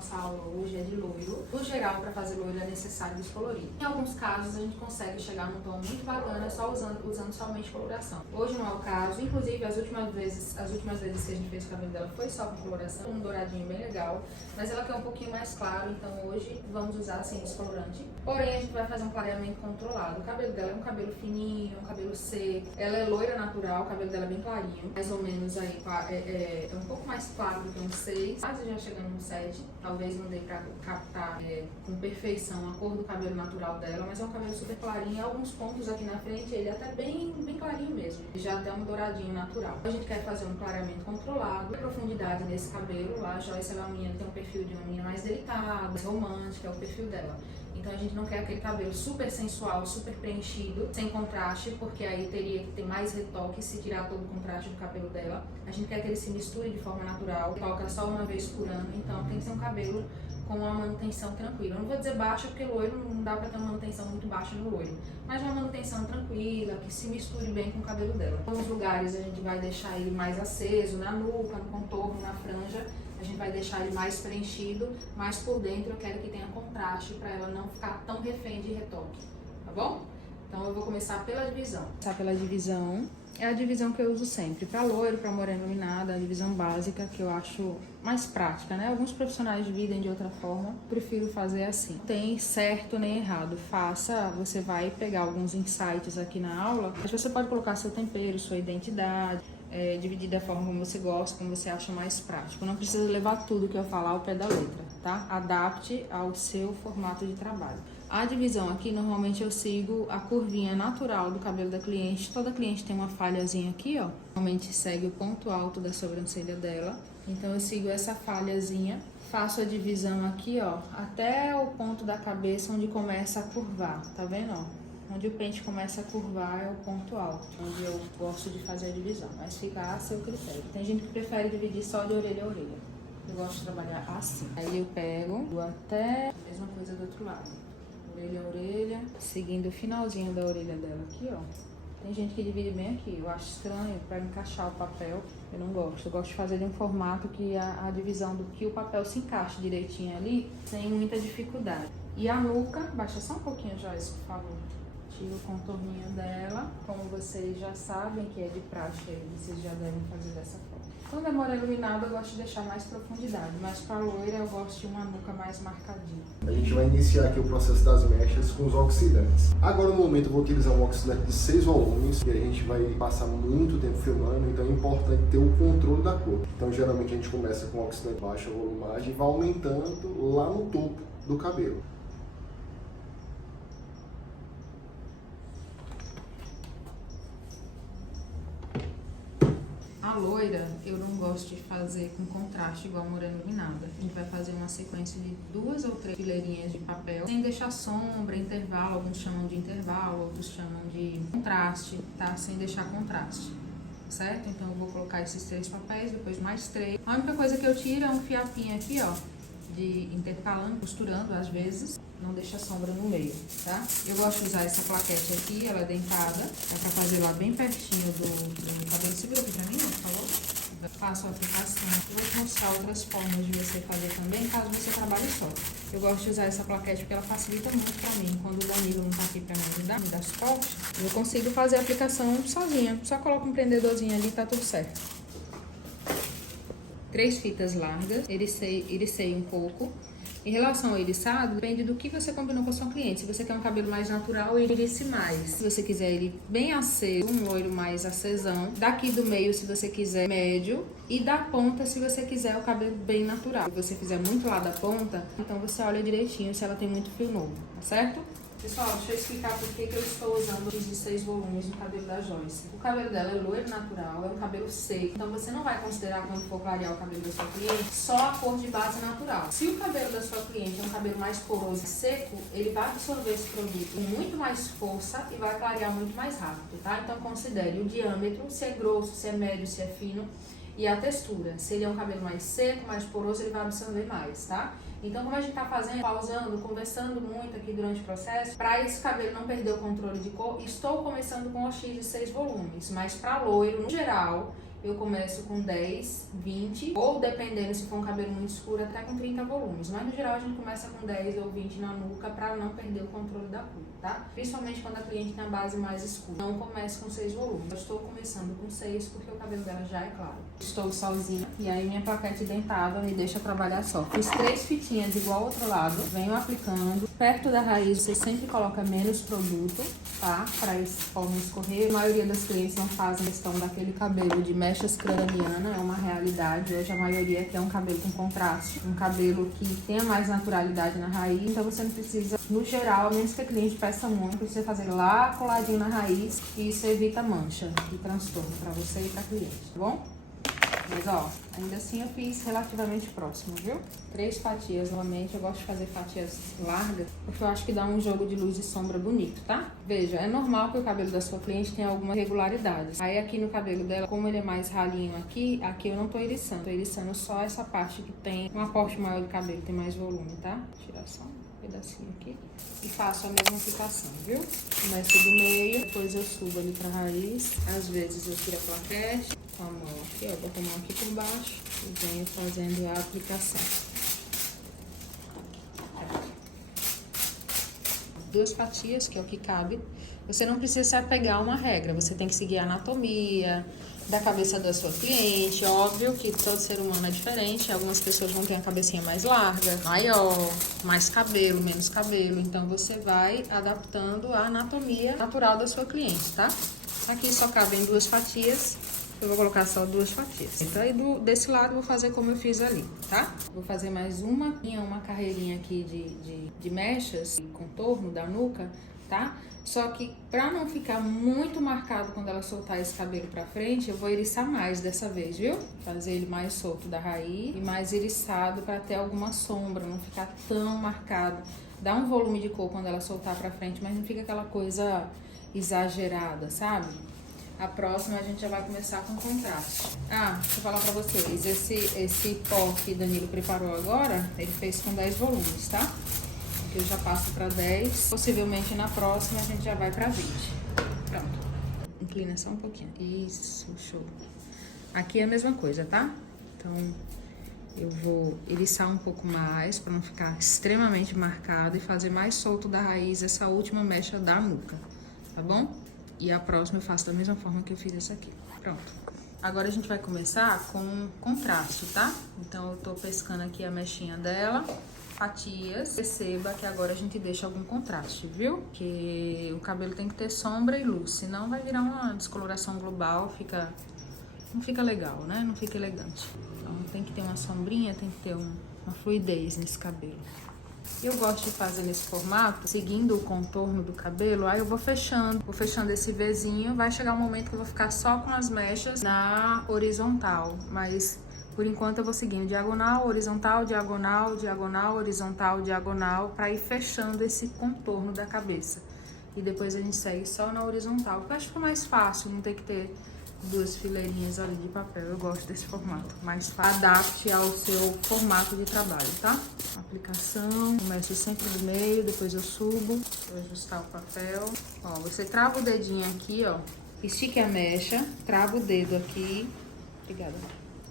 nossa aula hoje é de loiro. No geral, para fazer loiro é necessário descolorir. Em alguns casos, a gente consegue chegar num tom muito bacana só usando somente coloração. Hoje não é o caso, inclusive as últimas vezes que a gente fez o cabelo dela foi só com coloração, um douradinho bem legal, mas ela quer um pouquinho mais claro, então hoje vamos usar assim descolorante. Porém, a gente vai fazer um clareamento controlado. O cabelo dela é um cabelo fininho, um cabelo seco, ela é loira natural, o cabelo dela é bem clarinho, mais ou menos aí é um pouco mais claro do que um 6, quase já chegando no 7, talvez não dê pra captar com perfeição a cor do cabelo natural dela, mas é um cabelo super clarinho, e alguns pontos aqui na frente ele é até bem clarinho mesmo, já até um douradinho natural. A gente quer fazer um clareamento controlado, profundidade nesse cabelo. A Joyce ela é uma menina que tem um perfil de uma menina mais delicada, mais romântica, é o perfil dela. Então a gente não quer aquele cabelo super sensual, super preenchido, sem contraste, porque aí teria que ter mais retoque se tirar todo o contraste do cabelo dela. A gente quer que ele se misture de forma natural, toca só uma vez por ano, então tem que ser um cabelo com uma manutenção tranquila. Eu não vou dizer baixa, porque loiro não dá pra ter uma manutenção muito baixa no loiro, mas uma manutenção tranquila, que se misture bem com o cabelo dela. Em alguns lugares a gente vai deixar ele mais aceso, na nuca, no contorno, na franja. A gente vai deixar ele mais preenchido, mas por dentro eu quero que tenha contraste para ela não ficar tão refém de retoque, tá bom? Então eu vou começar pela divisão. Começar pela divisão, é a divisão que eu uso sempre. Para loiro, para morena iluminada, a divisão básica que eu acho mais prática, né? Alguns profissionais dividem de outra forma, prefiro fazer assim. Não tem certo nem errado, faça, você vai pegar alguns insights aqui na aula, mas você pode colocar seu tempero, sua identidade, dividir da forma como você gosta, como você acha mais prático. Não precisa levar tudo que eu falar ao pé da letra, tá? Adapte ao seu formato de trabalho. A divisão aqui, normalmente eu sigo a curvinha natural do cabelo da cliente. Toda cliente tem uma falhazinha aqui, ó. Normalmente segue o ponto alto da sobrancelha dela. Então eu sigo essa falhazinha, faço a divisão aqui, ó, até o ponto da cabeça onde começa a curvar, tá vendo, ó? Onde o pente começa a curvar é o ponto alto, onde eu gosto de fazer a divisão, mas fica a seu critério. Tem gente que prefere dividir só de orelha a orelha. Eu gosto de trabalhar assim. Aí eu pego até a mesma coisa do outro lado. Orelha a orelha, seguindo o finalzinho da orelha dela aqui, ó. Tem gente que divide bem aqui, eu acho estranho para encaixar o papel, eu não gosto. Eu gosto de fazer de um formato que a divisão do que o papel se encaixe direitinho ali, sem muita dificuldade. E a nuca, baixa só um pouquinho, Joyce, por favor. Tiro o contorninho dela, como vocês já sabem que é de prática, vocês já devem fazer dessa forma. Quando é morena iluminada eu gosto de deixar mais profundidade, mas para loira eu gosto de uma nuca mais marcadinha. A gente vai iniciar aqui o processo das mechas com os oxidantes. Agora no momento eu vou utilizar um oxidante de 6 volumes, que a gente vai passar muito tempo filmando, então é importante ter o controle da cor. Então geralmente a gente começa com oxidante baixa volumagem e vai aumentando lá no topo do cabelo. A loira, eu não gosto de fazer com contraste igual a morena iluminada. A gente vai fazer uma sequência de 2 ou 3 fileirinhas de papel, sem deixar sombra, intervalo, alguns chamam de intervalo, outros chamam de contraste, tá? Sem deixar contraste, certo? Então eu vou colocar esses 3 papéis, depois mais 3. A única coisa que eu tiro é um fiapinho aqui, ó, de intercalando, costurando às vezes. Não deixa sombra no meio, tá? Eu gosto de usar essa plaquete aqui, ela é dentada. É pra fazer lá bem pertinho do cabelo. Segura aqui pra mim, por favor. Faço a aplicação. Eu vou te mostrar outras formas de você fazer também, caso você trabalhe só. Eu gosto de usar essa plaquete porque ela facilita muito pra mim. Quando o Danilo não tá aqui pra me ajudar, me dar suporte, eu consigo fazer a aplicação sozinha. Só coloco um prendedorzinho ali e tá tudo certo. 3 fitas largas, iricei um pouco. Em relação ao eriçado, depende do que você combinou com a sua cliente. Se você quer um cabelo mais natural, irice mais. Se você quiser ele bem aceso, um loiro mais acesão. Daqui do meio, se você quiser médio. E da ponta, se você quiser o cabelo bem natural. Se você fizer muito lá da ponta, então você olha direitinho se ela tem muito fio novo, tá certo? Pessoal, deixa eu explicar por que eu estou usando os de 6 volumes no cabelo da Joyce. O cabelo dela é loiro natural, é um cabelo seco. Então você não vai considerar, quando for clarear o cabelo da sua cliente, só a cor de base natural. Se o cabelo da sua cliente é um cabelo mais poroso e seco, ele vai absorver esse produto com muito mais força e vai clarear muito mais rápido, tá? Então considere o diâmetro, se é grosso, se é médio, se é fino. E a textura, se ele é um cabelo mais seco, mais poroso, ele vai absorver mais, tá? Então, como a gente tá fazendo, pausando, conversando muito aqui durante o processo, para esse cabelo não perder o controle de cor, estou começando com o X de 6 volumes, mas para loiro, no geral, eu começo com 10, 20, ou dependendo se for um cabelo muito escuro, até com 30 volumes. Mas no geral a gente começa com 10 ou 20 na nuca para não perder o controle da cor, tá? Principalmente quando a cliente tem a base mais escura. Não comece com 6 volumes. Eu estou começando com 6 porque o cabelo dela já é claro. Estou sozinha e aí minha plaquete dentada me deixa trabalhar só. Fiz 3 fitinhas igual ao outro lado, venho aplicando. Perto da raiz você sempre coloca menos produto, tá? Para esse pó não escorrer. A maioria das clientes não fazem questão daquele cabelo de mechas craniana, é uma realidade. Hoje a maioria quer um cabelo com contraste, um cabelo que tenha mais naturalidade na raiz. Então você não precisa, no geral, a menos que a cliente peça muito, precisa fazer lá coladinho na raiz, e isso evita mancha e transtorno para você e para cliente, tá bom? Mas ó, ainda assim eu fiz relativamente próximo, viu? 3 fatias, normalmente eu gosto de fazer fatias largas, porque eu acho que dá um jogo de luz e sombra bonito, tá? Veja, é normal que o cabelo da sua cliente tenha algumas irregularidades. Aí aqui no cabelo dela, como ele é mais ralinho aqui eu não tô eriçando. Tô eriçando só essa parte que tem um aporte maior de cabelo, tem mais volume, tá? Vou tirar só um pedacinho aqui e faço a mesma aplicação, viu? Começo do meio, depois eu subo ali pra raiz. Às vezes eu tiro a plaquete com a mão aqui, ó, boto a mão aqui por baixo e venho fazendo a aplicação. 2 fatias, que é o que cabe. Você não precisa se apegar a uma regra, você tem que seguir a anatomia da cabeça da sua cliente. Óbvio que todo ser humano é diferente, algumas pessoas vão ter a cabecinha mais larga, maior, mais cabelo, menos cabelo, então você vai adaptando a anatomia natural da sua cliente, tá? Aqui só cabem 2 fatias, eu vou colocar só 2 fatias. Então aí desse lado eu vou fazer como eu fiz ali, tá? Vou fazer mais uma carreirinha aqui de mechas, de contorno da nuca, tá? Só que pra não ficar muito marcado quando ela soltar esse cabelo pra frente, eu vou eriçar mais dessa vez, viu? Fazer ele mais solto da raiz e mais eriçado pra ter alguma sombra, não ficar tão marcado. Dá um volume de cor quando ela soltar pra frente, mas não fica aquela coisa exagerada, sabe? A próxima a gente já vai começar com contraste. Deixa eu falar pra vocês, esse pó que Danilo preparou agora, ele fez com 10 volumes, tá? Eu já passo pra 10, possivelmente na próxima a gente já vai pra 20. Pronto. Inclina só um pouquinho. Isso, show. Aqui é a mesma coisa, tá? Então, eu vou eriçar um pouco mais pra não ficar extremamente marcado e fazer mais solto da raiz essa última mecha da nuca, tá bom? E a próxima eu faço da mesma forma que eu fiz essa aqui. Pronto. Agora a gente vai começar com contraste, tá? Então eu tô pescando aqui a mechinha dela, fatias. Perceba que agora a gente deixa algum contraste, viu? Porque o cabelo tem que ter sombra e luz, senão vai virar uma descoloração global, não fica legal, né? Não fica elegante. Então tem que ter uma sombrinha, tem que ter uma fluidez nesse cabelo. Eu gosto de fazer nesse formato, seguindo o contorno do cabelo, aí eu vou fechando esse Vzinho, vai chegar um momento que eu vou ficar só com as mechas na horizontal, mas por enquanto eu vou seguindo diagonal, horizontal, diagonal, diagonal, horizontal, diagonal, pra ir fechando esse contorno da cabeça. E depois a gente segue só na horizontal, porque eu acho que fica mais fácil, não ter que ter 2 fileirinhas ali de papel. Eu gosto desse formato, mais fácil. Adapte ao seu formato de trabalho, tá? Aplicação, começo sempre do meio, depois eu subo, vou ajustar o papel. Ó, você trava o dedinho aqui, ó, estique a mecha, trava o dedo aqui, obrigada.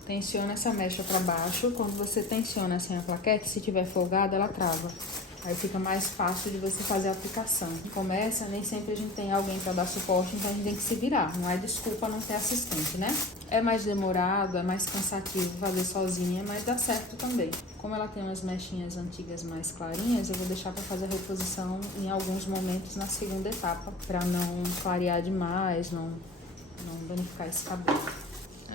Tensiona essa mecha pra baixo, quando você tensiona assim a plaquete, se tiver folgada, ela trava. Aí fica mais fácil de você fazer a aplicação. Começa, nem sempre a gente tem alguém para dar suporte, então a gente tem que se virar. Não é desculpa não ter assistente, né? É mais demorado, é mais cansativo fazer sozinha, mas dá certo também. Como ela tem umas mechinhas antigas mais clarinhas, eu vou deixar para fazer a reposição em alguns momentos na segunda etapa, para não clarear demais, não danificar esse cabelo.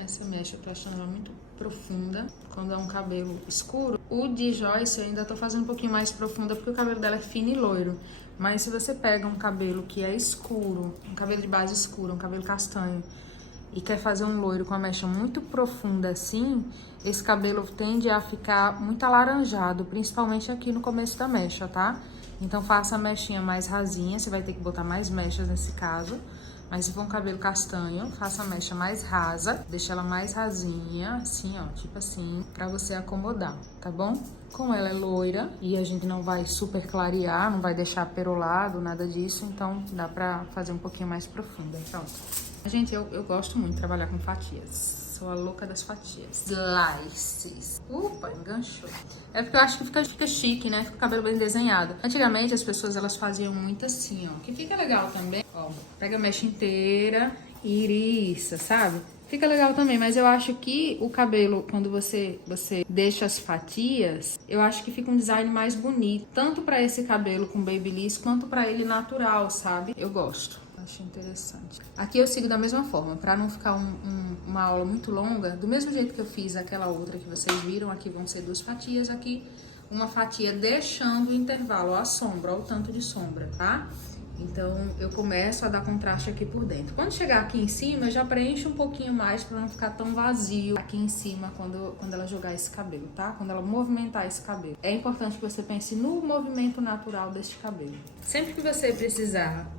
Essa mecha eu tô achando ela muito profunda, quando é um cabelo escuro. O de Joyce eu ainda tô fazendo um pouquinho mais profunda, porque o cabelo dela é fino e loiro. Mas se você pega um cabelo que é escuro, um cabelo de base escura, um cabelo castanho, e quer fazer um loiro com a mecha muito profunda assim, esse cabelo tende a ficar muito alaranjado, principalmente aqui no começo da mecha, tá? Então faça a mechinha mais rasinha, você vai ter que botar mais mechas nesse caso. Mas se for um cabelo castanho, faça a mecha mais rasa, deixa ela mais rasinha, assim, ó, tipo assim, pra você acomodar, tá bom? Como ela é loira e a gente não vai super clarear, não vai deixar perolado, nada disso, então dá pra fazer um pouquinho mais profunda. Pronto. Gente, eu gosto muito de trabalhar com fatias. Sou a louca das fatias. Slices. Opa, enganchou. É porque eu acho que fica chique, né? Fica o cabelo bem desenhado. Antigamente as pessoas elas faziam muito assim, ó. Que fica legal também. Ó, pega a mecha inteira e iriça, sabe? Fica legal também, mas eu acho que o cabelo, quando você deixa as fatias, eu acho que fica um design mais bonito. Tanto pra esse cabelo com babyliss, quanto pra ele natural, sabe? Eu gosto. Acho interessante. Aqui eu sigo da mesma forma, pra não ficar uma aula muito longa. Do mesmo jeito que eu fiz aquela outra que vocês viram, aqui vão ser 2 fatias, aqui uma fatia deixando o intervalo, ó, a sombra, ó, o tanto de sombra, tá? Então, eu começo a dar contraste aqui por dentro. Quando chegar aqui em cima, eu já preencho um pouquinho mais pra não ficar tão vazio aqui em cima quando ela jogar esse cabelo, tá? Quando ela movimentar esse cabelo. É importante que você pense no movimento natural deste cabelo. Sempre que você precisar,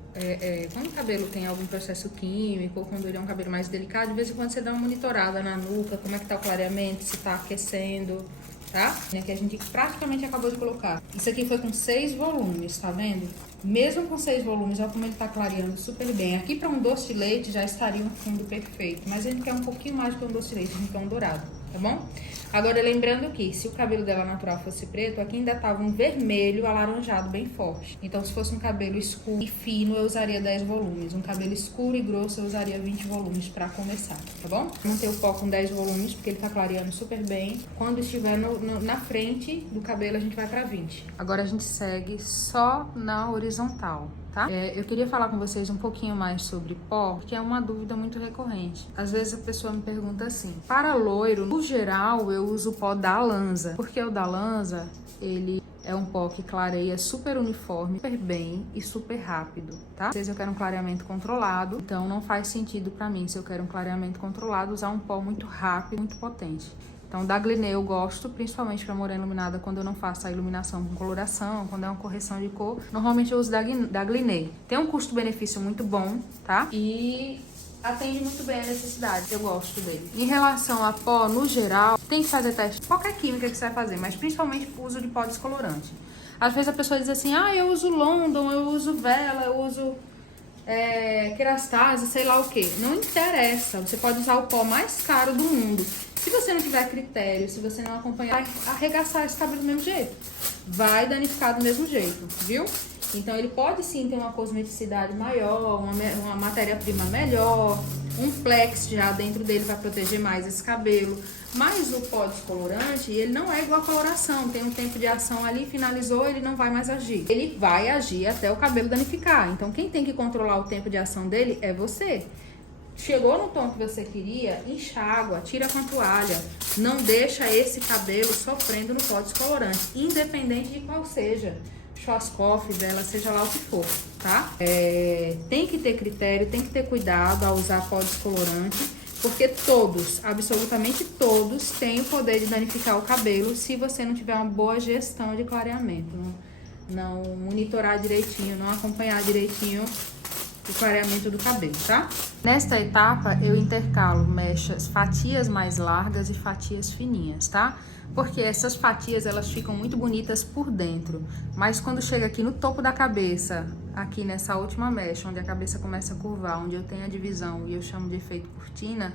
quando o cabelo tem algum processo químico ou quando ele é um cabelo mais delicado, de vez em quando você dá uma monitorada na nuca, como é que tá o clareamento, se tá aquecendo, tá? Que a gente praticamente acabou de colocar. Isso aqui foi com 6 volumes, tá vendo? Mesmo com 6 volumes, olha como ele tá clareando super bem. Aqui para um doce de leite já estaria um fundo perfeito, mas a gente quer um pouquinho mais do que um doce de leite, a gente quer um dourado, tá bom? Agora, lembrando que se o cabelo dela natural fosse preto, aqui ainda tava um vermelho alaranjado bem forte. Então, se fosse um cabelo escuro e fino, eu usaria 10 volumes. Um cabelo escuro e grosso, eu usaria 20 volumes pra começar, tá bom? Manter o pó com 10 volumes, porque ele tá clareando super bem. Quando estiver na frente do cabelo, a gente vai pra 20. Agora, a gente segue só na horizontal. Tá? Eu queria falar com vocês um pouquinho mais sobre pó, porque é uma dúvida muito recorrente. Às vezes a pessoa me pergunta assim, para loiro, no geral, eu uso o pó da Lanza, porque o da Lanza, ele é um pó que clareia super uniforme, super bem e super rápido, tá? Às vezes eu quero um clareamento controlado, então não faz sentido pra mim, se eu quero um clareamento controlado, usar um pó muito rápido, muito potente. Então, da Glinê eu gosto, principalmente para morena iluminada, quando eu não faço a iluminação com coloração, quando é uma correção de cor. Normalmente eu uso da Glinê. Tem um custo-benefício muito bom, tá? E atende muito bem a necessidade, eu gosto dele. Em relação a pó, no geral, tem que fazer teste de qualquer química que você vai fazer, mas principalmente o uso de pó descolorante. Às vezes a pessoa diz assim, eu uso London, eu uso Vela, eu uso Kerastase, sei lá o que. Não interessa, você pode usar o pó mais caro do mundo. Se você não tiver critério, se você não acompanhar, vai arregaçar esse cabelo do mesmo jeito. Vai danificar do mesmo jeito, viu? Então, ele pode sim ter uma cosmeticidade maior, uma matéria-prima melhor, um flex já dentro dele vai proteger mais esse cabelo. Mas o pó descolorante, ele não é igual a coloração. Tem um tempo de ação ali, finalizou, ele não vai mais agir. Ele vai agir até o cabelo danificar. Então, quem tem que controlar o tempo de ação dele é você. Chegou no tom que você queria, enxágua, tira com a toalha. Não deixa esse cabelo sofrendo no pó descolorante, independente de qual seja. Schwarzkopf, Vela, seja lá o que for, tá? Tem que ter critério, tem que ter cuidado ao usar pó descolorante, porque todos, absolutamente todos, têm o poder de danificar o cabelo se você não tiver uma boa gestão de clareamento. Não monitorar direitinho, não acompanhar direitinho o clareamento do cabelo, tá? Nesta etapa, eu intercalo mechas, fatias mais largas e fatias fininhas, tá? Porque essas fatias, elas ficam muito bonitas por dentro, mas quando chega aqui no topo da cabeça, aqui nessa última mecha, onde a cabeça começa a curvar, onde eu tenho a divisão e eu chamo de efeito cortina,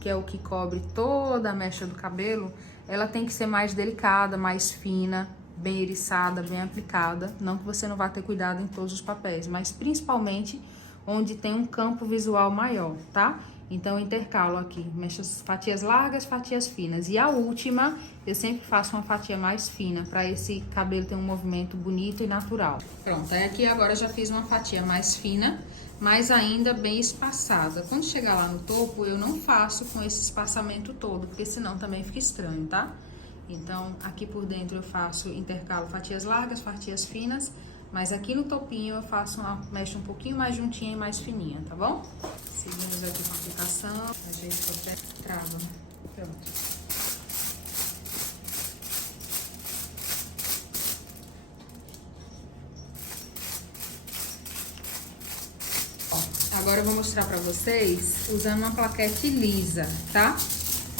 que é o que cobre toda a mecha do cabelo, ela tem que ser mais delicada, mais fina, bem eriçada, bem aplicada. Não que você não vá ter cuidado em todos os papéis, mas principalmente onde tem um campo visual maior, tá? Então, eu intercalo aqui mechas, fatias largas, fatias finas. E a última, eu sempre faço uma fatia mais fina, para esse cabelo ter um movimento bonito e natural. Pronto, aí aqui agora eu já fiz uma fatia mais fina, mas ainda bem espaçada. Quando chegar lá no topo, eu não faço com esse espaçamento todo, porque senão também fica estranho, tá? Então, aqui por dentro eu faço, intercalo fatias largas, fatias finas, mas aqui no topinho eu faço uma mecha um pouquinho mais juntinha e mais fininha, tá bom? Seguimos aqui com a aplicação, a gente até trava, né? Pronto. Ó, agora eu vou mostrar pra vocês usando uma plaquete lisa, tá?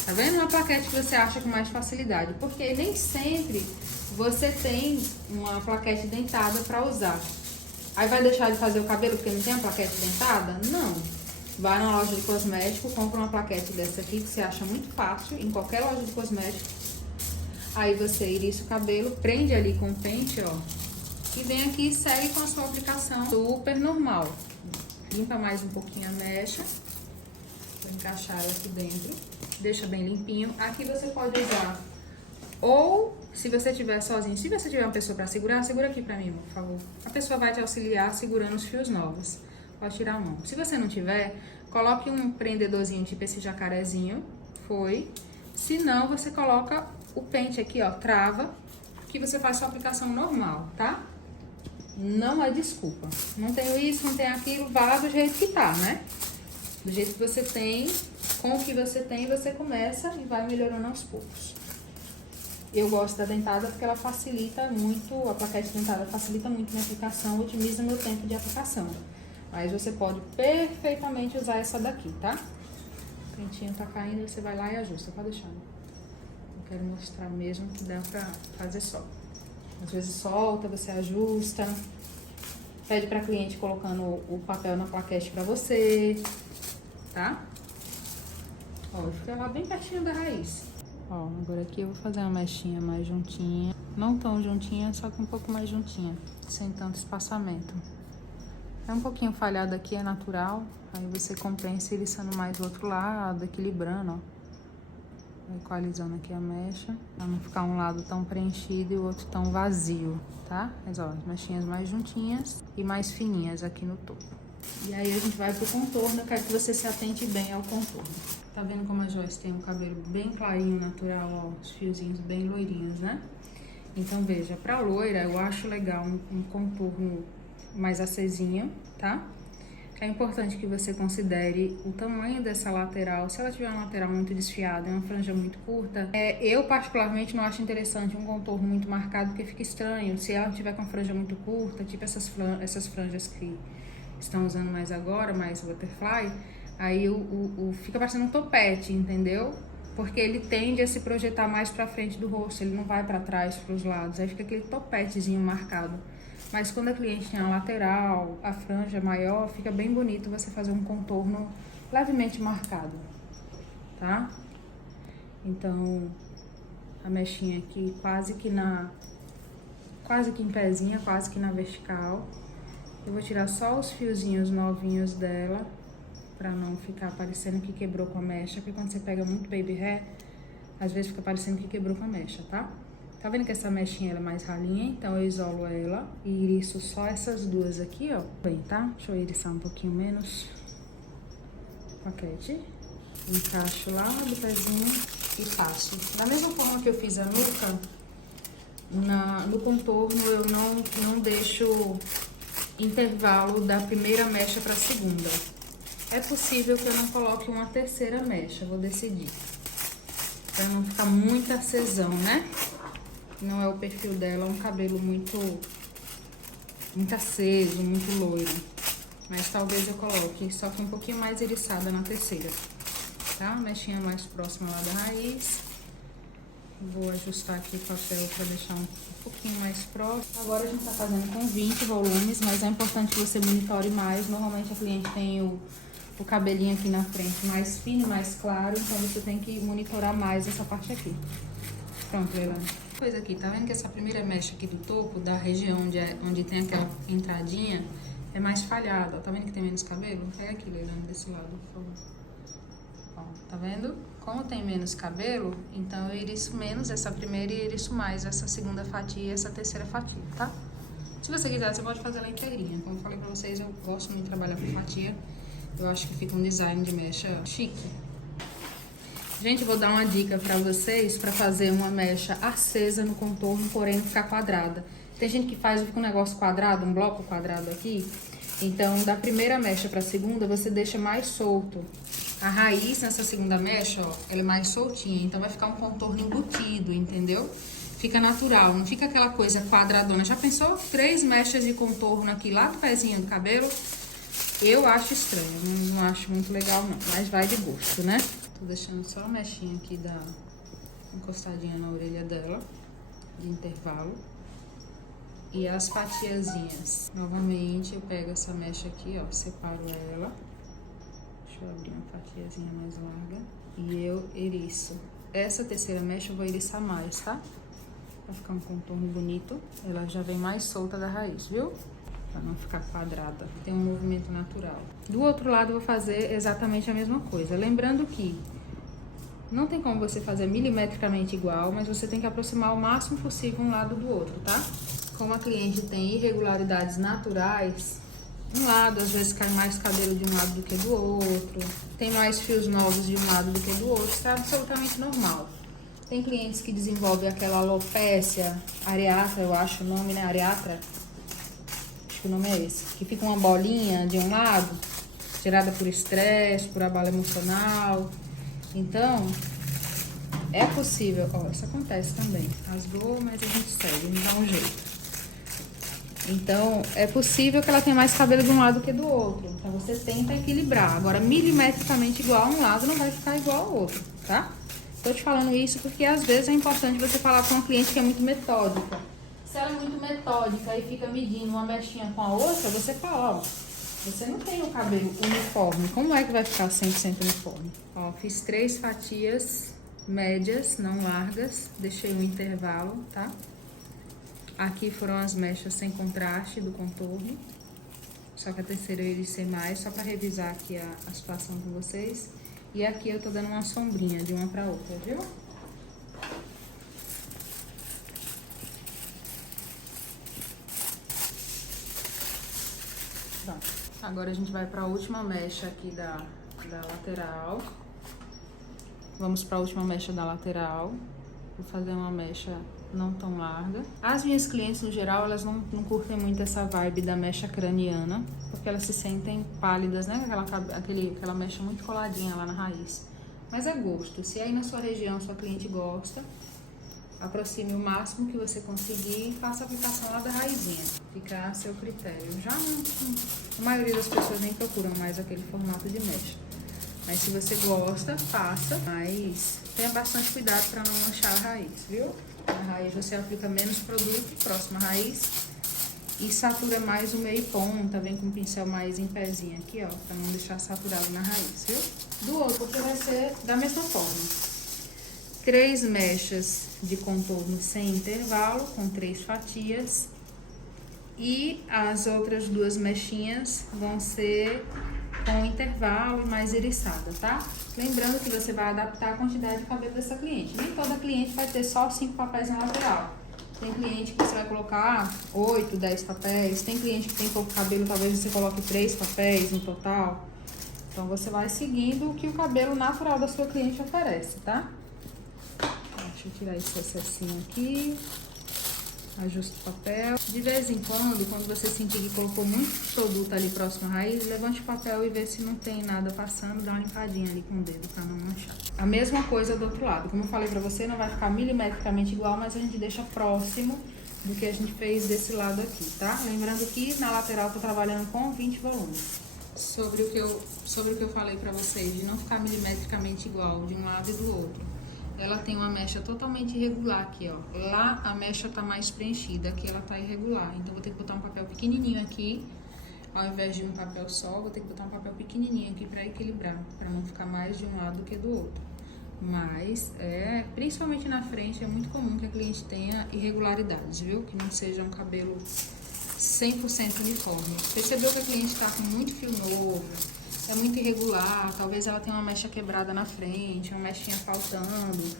Tá vendo? Uma plaquete que você acha com mais facilidade, porque nem sempre você tem uma plaquete dentada para usar. Aí vai deixar de fazer o cabelo porque não tem a plaquete dentada? Não. vai na loja de cosmético, compra uma plaquete dessa aqui, que você acha muito fácil, em qualquer loja de cosmético. Aí você iriça o cabelo, prende ali com o pente, ó, e vem aqui e segue com a sua aplicação super normal. Limpa mais um pouquinho a mecha, vou encaixar ela aqui dentro, deixa bem limpinho. Aqui você pode usar, ou se você estiver sozinho, se você tiver uma pessoa para segurar, segura aqui pra mim, por favor. A pessoa vai te auxiliar segurando os fios novos. Pode tirar a mão. Se você não tiver, coloque um prendedorzinho tipo esse jacarezinho, foi. Se não, você coloca o pente aqui, ó, trava, que você faz sua aplicação normal, tá? Não é desculpa. Não tenho isso, não tenho aquilo, vá do jeito que tá, né? Do jeito que você tem, com o que você tem, você começa e vai melhorando aos poucos. Eu gosto da dentada porque ela facilita muito, a plaquete dentada facilita muito minha aplicação, otimiza meu tempo de aplicação. Mas você pode perfeitamente usar essa daqui, tá? O pentinho tá caindo, você vai lá e ajusta, pode deixar. Eu quero mostrar mesmo que dá pra fazer só. Às vezes solta, você ajusta. Pede pra cliente colocando o papel na plaquete pra você, tá? Ó, fica lá bem pertinho da raiz. Ó, agora aqui eu vou fazer uma mechinha mais juntinha. Não tão juntinha, só que um pouco mais juntinha, sem tanto espaçamento. É um pouquinho falhado aqui, é natural. Aí você compensa iriçando mais do outro lado, equilibrando, ó. Equalizando aqui a mecha, pra não ficar um lado tão preenchido e o outro tão vazio, tá? Mas ó, as mechinhas mais juntinhas e mais fininhas aqui no topo. E aí a gente vai pro contorno, eu quero que você se atente bem ao contorno. Tá vendo como a Joyce tem um cabelo bem clarinho, natural, ó, os fiozinhos bem loirinhos, né? Então veja, pra loira eu acho legal um contorno mais acesinho, tá? É importante que você considere o tamanho dessa lateral. Se ela tiver uma lateral muito desfiada, uma franja muito curta, eu particularmente não acho interessante um contorno muito marcado, porque fica estranho. Se ela tiver com a franja muito curta, tipo essas franjas que estão usando mais agora, mais butterfly, aí fica parecendo um topete, entendeu? Porque ele tende a se projetar mais pra frente do rosto, ele não vai pra trás, pros lados, aí fica aquele topetezinho marcado. Mas quando a cliente tem a lateral, a franja maior, fica bem bonito você fazer um contorno levemente marcado, tá? Então, a mechinha aqui quase que em pezinha, quase que na vertical. Eu vou tirar só os fiozinhos novinhos dela, pra não ficar parecendo que quebrou com a mecha, porque quando você pega muito baby hair, às vezes fica parecendo que quebrou com a mecha, tá? Tá vendo que essa mechinha ela é mais ralinha? Então eu isolo ela e iriço só essas duas aqui, ó. Bem, tá? Deixa eu iriçar um pouquinho menos. Paquete. Encaixo lá do pezinho e passo. Da mesma forma que eu fiz a nuca, no contorno eu não deixo intervalo da primeira mecha pra segunda. É possível que eu não coloque uma terceira mecha, vou decidir. Pra não ficar muito acesão, né? Não é o perfil dela, é um cabelo muito aceso, muito loiro. Mas talvez eu coloque só que um pouquinho mais eriçada na terceira, tá? Mechinha mais próxima lá da raiz. Vou ajustar aqui o papel pra deixar um pouquinho mais próximo. Agora a gente tá fazendo com 20 volumes, mas é importante que você monitore mais. Normalmente a cliente tem o cabelinho aqui na frente mais fino, mais claro, então você tem que monitorar mais essa parte aqui. Pronto, Leilane. Coisa aqui, tá vendo que essa primeira mecha aqui do topo, da região onde tem aquela entradinha, é mais falhada, ó. Tá vendo que tem menos cabelo? Pega aqui, Leilane, desse lado, por favor. Ó, tá vendo? Como tem menos cabelo, então eu iriço menos essa primeira e iriço mais essa segunda fatia e essa terceira fatia, tá? Se você quiser, você pode fazer ela inteirinha. Como eu falei pra vocês, eu gosto muito de trabalhar com fatia. Eu acho que fica um design de mecha chique. Gente, eu vou dar uma dica pra vocês pra fazer uma mecha acesa no contorno, porém não ficar quadrada. Tem gente que faz um negócio quadrado, um bloco quadrado aqui. Então, da primeira mecha pra segunda, você deixa mais solto. A raiz nessa segunda mecha, ó, ela é mais soltinha. Então, vai ficar um contorno embutido, entendeu? Fica natural, não fica aquela coisa quadradona. Já pensou? 3 mechas de contorno aqui lá do pezinho do cabelo? Eu acho estranho, não acho muito legal não, mas vai de gosto, né? Tô deixando só a mechinha aqui encostadinha na orelha dela, de intervalo. E as fatiazinhas. Novamente, eu pego essa mecha aqui, ó, separo ela. eu abrir uma fatiazinha mais larga. E eu eriço. Essa terceira mecha eu vou eriçar mais, tá? Pra ficar um contorno bonito. Ela já vem mais solta da raiz, viu? Pra não ficar quadrada. Tem um movimento natural. Do outro lado eu vou fazer exatamente a mesma coisa. Lembrando que não tem como você fazer milimetricamente igual, mas você tem que aproximar o máximo possível um lado do outro, tá? Como a cliente tem irregularidades naturais, um lado às vezes cai mais cabelo de um lado do que do outro, tem mais fios novos de um lado do que do outro, isso é absolutamente normal. Tem clientes que desenvolvem aquela alopécia areata, eu acho o nome, né? Areatra. Acho que o nome é esse. Que fica uma bolinha de um lado, gerada por estresse, por abalo emocional. Então, é possível, ó, isso acontece também, rasgou, mas a gente segue, não dá um jeito. Então, é possível que ela tenha mais cabelo de um lado que do outro, então você tenta equilibrar. Agora, milimetricamente igual a um lado não vai ficar igual ao outro, tá? Tô te falando isso porque às vezes é importante você falar com uma cliente que é muito metódica. Se ela é muito metódica e fica medindo uma mechinha com a outra, você fala, ó, você não tem o cabelo uniforme, como é que vai ficar 100% uniforme? Ó, fiz 3 fatias médias, não largas, deixei um intervalo, tá? Aqui foram as mechas sem contraste do contorno, só que a terceira eu ericei mais, só pra revisar aqui a situação com vocês. E aqui eu tô dando uma sombrinha de uma pra outra, viu? Pronto. Agora a gente vai para a última mecha aqui da lateral. Vamos para a última mecha da lateral. Vou fazer uma mecha não tão larga. As minhas clientes, no geral, elas não curtem muito essa vibe da mecha craniana, porque elas se sentem pálidas, né? Aquela mecha muito coladinha lá na raiz. Mas é gosto. Se aí na sua região sua cliente gosta, aproxime o máximo que você conseguir e faça a aplicação lá da raizinha. Fica a seu critério. Já a maioria das pessoas nem procuram mais aquele formato de mecha. Mas se você gosta, faça. Mas tenha bastante cuidado para não manchar a raiz, viu? A raiz você aplica menos produto, próxima raiz. E satura mais o meio ponta, vem com um pincel mais em pezinho aqui, ó. Para não deixar saturado na raiz, viu? Do outro vai ser da mesma forma. 3 mechas de contorno sem intervalo, com 3 fatias. E as outras 2 mechinhas vão ser com intervalo e mais eriçada, tá? Lembrando que você vai adaptar a quantidade de cabelo dessa cliente. Nem toda cliente vai ter só 5 papéis na lateral. Tem cliente que você vai colocar 8, 10 papéis. Tem cliente que tem pouco cabelo, talvez você coloque 3 papéis no total. Então, você vai seguindo o que o cabelo natural da sua cliente oferece, tá? Deixa eu tirar esse excessinho aqui. Ajuste o papel. De vez em quando você sentir que colocou muito produto ali próximo à raiz, levante o papel e vê se não tem nada passando, dá uma limpadinha ali com o dedo pra não manchar. A mesma coisa do outro lado. Como eu falei pra você, não vai ficar milimetricamente igual, mas a gente deixa próximo do que a gente fez desse lado aqui, tá? Lembrando que na lateral eu tô trabalhando com 20 volumes. Sobre o que eu falei pra vocês, de não ficar milimetricamente igual de um lado e do outro. Ela tem uma mecha totalmente irregular aqui, ó. Lá a mecha tá mais preenchida, aqui ela tá irregular. Então, vou ter que botar um papel pequenininho aqui. Ao invés de um papel só, vou ter que botar um papel pequenininho aqui pra equilibrar. Pra não ficar mais de um lado do que do outro. Mas, principalmente na frente, é muito comum que a cliente tenha irregularidades, viu? Que não seja um cabelo 100% uniforme. Percebeu que a cliente tá com muito fio novo, é muito irregular, talvez ela tenha uma mecha quebrada na frente, uma mechinha faltando.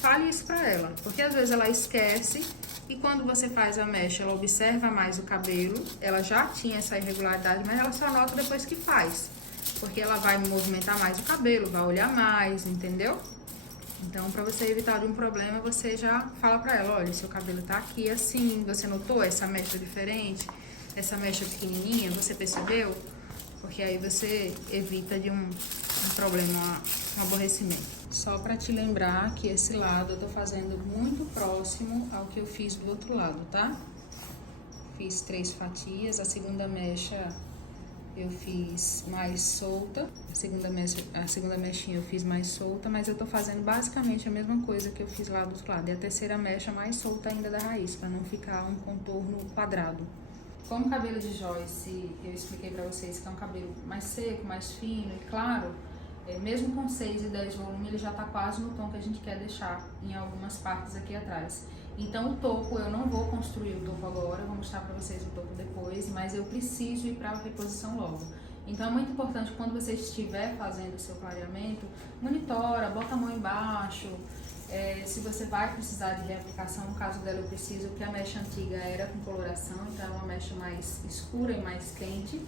Fale isso pra ela, porque às vezes ela esquece e quando você faz a mecha, ela observa mais o cabelo, ela já tinha essa irregularidade, mas ela só nota depois que faz, porque ela vai movimentar mais o cabelo, vai olhar mais, entendeu? Então, pra você evitar de um problema, você já fala pra ela, olha, seu cabelo tá aqui assim, você notou essa mecha diferente, essa mecha pequenininha, você percebeu? Porque aí você evita de um problema, um aborrecimento. Só para te lembrar que esse lado eu tô fazendo muito próximo ao que eu fiz do outro lado, tá? Fiz 3 fatias, a segunda mecha eu fiz mais solta, a segunda mechinha eu fiz mais solta, mas eu tô fazendo basicamente a mesma coisa que eu fiz lá do outro lado. E a terceira mecha mais solta ainda da raiz, para não ficar um contorno quadrado. Como o cabelo de Joyce, eu expliquei pra vocês que é um cabelo mais seco, mais fino e claro, mesmo com 6 e 10 volume, ele já tá quase no tom que a gente quer deixar em algumas partes aqui atrás. Então o topo, eu não vou construir o topo agora, eu vou mostrar pra vocês o topo depois, mas eu preciso ir pra reposição logo. Então é muito importante quando você estiver fazendo o seu clareamento, monitora, bota a mão embaixo. Se você vai precisar de reaplicação, no caso dela eu preciso, porque a mecha antiga era com coloração, então é uma mecha mais escura e mais quente,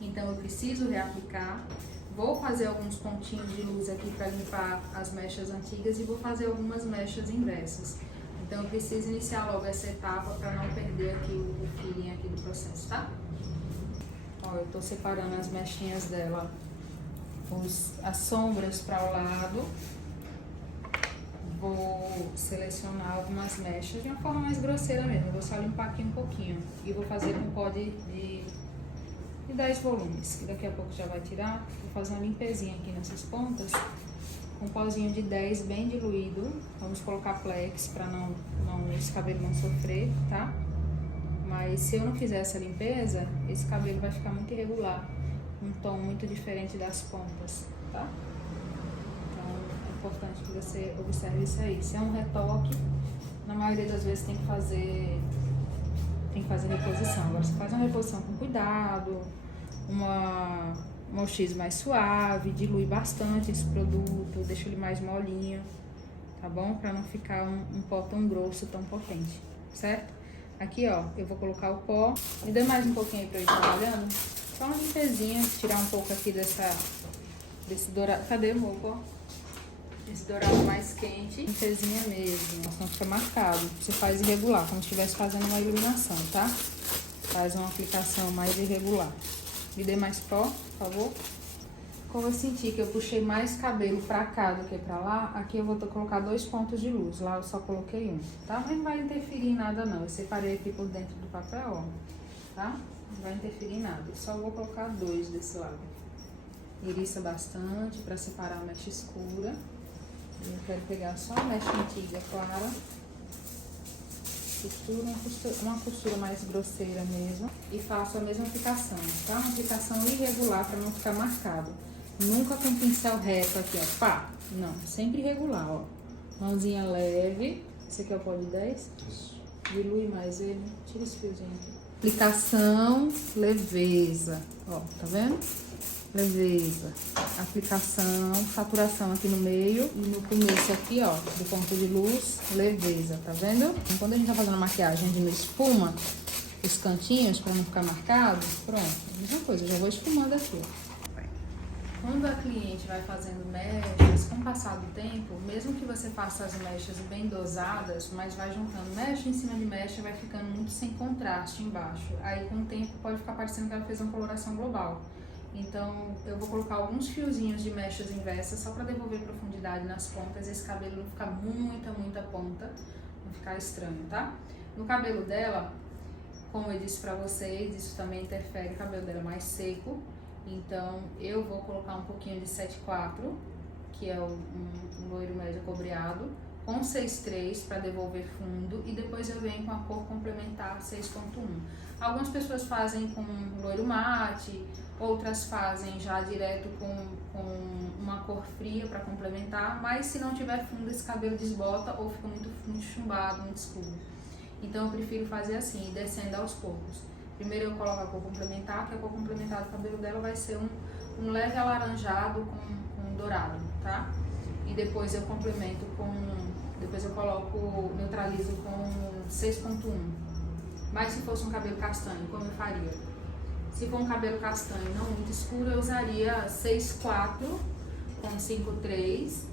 então eu preciso reaplicar. Vou fazer alguns pontinhos de luz aqui para limpar as mechas antigas e vou fazer algumas mechas inversas. Então eu preciso iniciar logo essa etapa para não perder aqui o feeling aqui do processo, tá? Ó, eu tô separando as mechinhas dela, as sombras para o lado. Vou selecionar algumas mechas de uma forma mais grosseira mesmo, vou só limpar aqui um pouquinho. E vou fazer com pó de 10 volumes, que daqui a pouco já vai tirar. Vou fazer uma limpezinha aqui nessas pontas, com um pozinho de 10 bem diluído. Vamos colocar flex para esse cabelo não sofrer, tá? Mas se eu não fizer essa limpeza, esse cabelo vai ficar muito irregular, um tom muito diferente das pontas, tá? Importante que você observe isso aí. Se é um retoque, na maioria das vezes tem que fazer reposição. Agora você faz uma reposição com cuidado, uma X mais suave, dilui bastante esse produto, deixa ele mais molinho, tá bom? Pra não ficar um pó tão grosso, tão potente, certo? Aqui ó, eu vou colocar o pó, me dê mais um pouquinho aí pra eu ir trabalhando, só uma limpezinha, tirar um pouco aqui desse dourado. Cadê o meu pó? Esse dourado mais quente, limpezinha mesmo, não fica marcado. Você faz irregular, como se estivesse fazendo uma iluminação, tá? Faz uma aplicação mais irregular. Me dê mais pó, por favor. Como eu senti que eu puxei mais cabelo pra cá do que pra lá, aqui eu vou colocar 2 pontos de luz. Lá eu só coloquei um, tá? Mas não vai interferir em nada não. Eu separei aqui por dentro do papel, ó, tá? Não vai interferir em nada. Eu só vou colocar 2 desse lado. Iriça bastante pra separar a mecha escura. Eu quero pegar só a mecha antiga clara, uma costura mais grosseira mesmo, e faço a mesma aplicação, tá? Uma aplicação irregular para não ficar marcado. Nunca com pincel reto aqui, ó, pá! Não, sempre irregular, ó. Mãozinha leve, esse aqui é o pó de 10. Dilui mais ele, tira esse fiozinho aqui. Aplicação, leveza, ó, tá vendo? Leveza, aplicação, saturação aqui no meio e no começo aqui, ó, do ponto de luz, leveza, tá vendo? Então, quando a gente tá fazendo a maquiagem de espuma, os cantinhos para não ficar marcado, pronto, mesma coisa, eu já vou esfumando aqui, ó. Quando a cliente vai fazendo mechas, com o passar do tempo, mesmo que você faça as mechas bem dosadas, mas vai juntando mecha em cima de mecha, vai ficando muito sem contraste embaixo. Aí com o tempo pode ficar parecendo que ela fez uma coloração global. Então eu vou colocar alguns fiozinhos de mechas inversas só para devolver profundidade nas pontas e esse cabelo não ficar muita ponta, não ficar estranho, tá? No cabelo dela, como eu disse pra vocês, isso também interfere, o cabelo dela é mais seco, então eu vou colocar um pouquinho de 7.4, que é um loiro médio cobreado, com 6.3 para devolver fundo e depois eu venho com a cor complementar 6.1. Algumas pessoas fazem com loiro mate, outras fazem já direto com uma cor fria para complementar, mas se não tiver fundo esse cabelo desbota ou fica muito chumbado, muito escuro. Então eu prefiro fazer assim, descendo aos poucos. Primeiro eu coloco a cor complementar, que a cor complementar do cabelo dela vai ser um leve alaranjado com dourado, tá? E depois eu complemento depois eu coloco, neutralizo com 6.1. Mas se fosse um cabelo castanho, como eu faria? Se for um cabelo castanho não muito escuro, eu usaria 6.4 com 5.3.